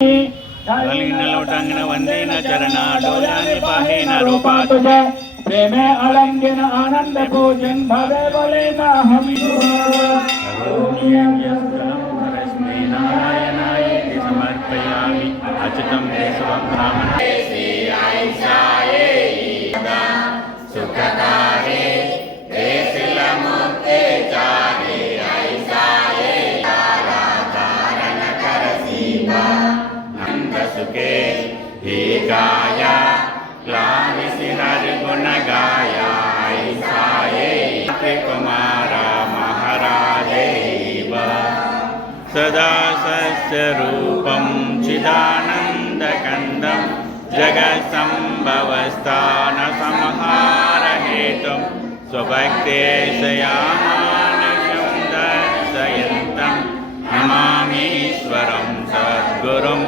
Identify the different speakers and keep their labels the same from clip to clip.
Speaker 1: కలిగిన లోటంగిన వందేన చరణ డోలాని పాహేన రూపాతు ప్రేమే అలంగిన ఆనంద పూజన్ భవే వలే నాహమి అచితం కేశవం బ్రాహ్మణ
Speaker 2: हीकाय क्लानिसि हरिगुणगाया ऐसाये कुमार महाराजेव सदा सस्यरूपं चिदानन्दकन्दं जगत्सम्भवस्थानसंहारहेतुं स्वभक्तेशयामानशं दर्शयन्तं नमामीश्वरं सद्गुरुं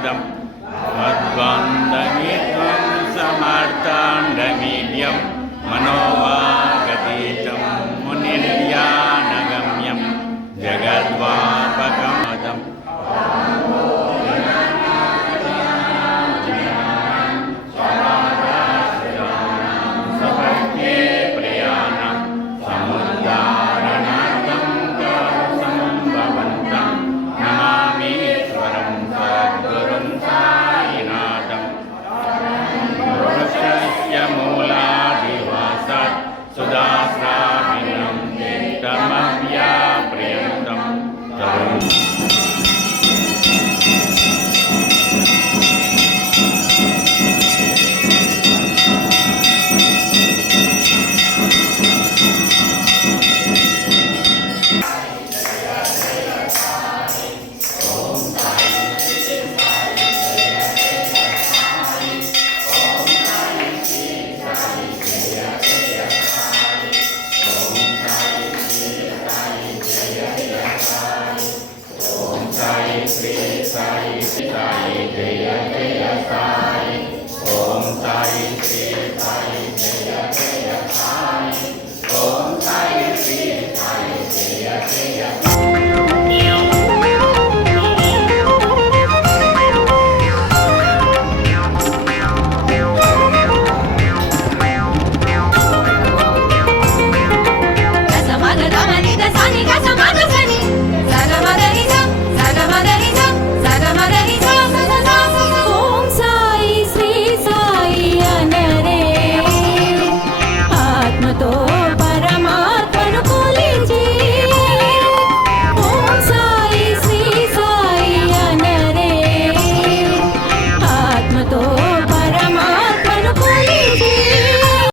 Speaker 2: പാദം മധ്വാന്തമിത്വം സമർത്ഥാണ്ടമിദ്യം മനോവാ
Speaker 3: สัสิสัสิใตเดียเดียไตโอมใตสิใตเดียเ